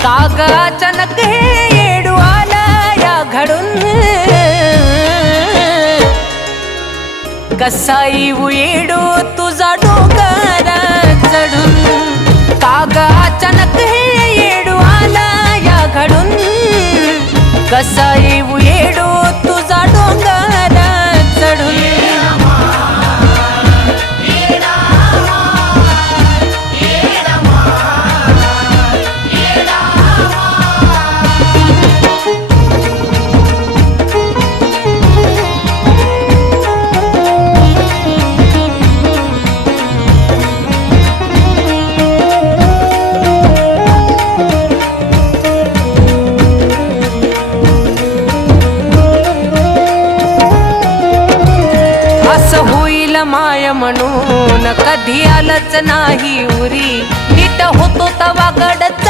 काग अचानक हे येडू आलं या घडून, कसा येऊ येडू तुझा डोंगर चढून। काग अचानक हे येडू आलं या घडून, कसा येऊ येडू तुझा डोंगर चढून। होईल माय म्हणून कधी आलंच नाही उरी, नीट होतो तवा गडच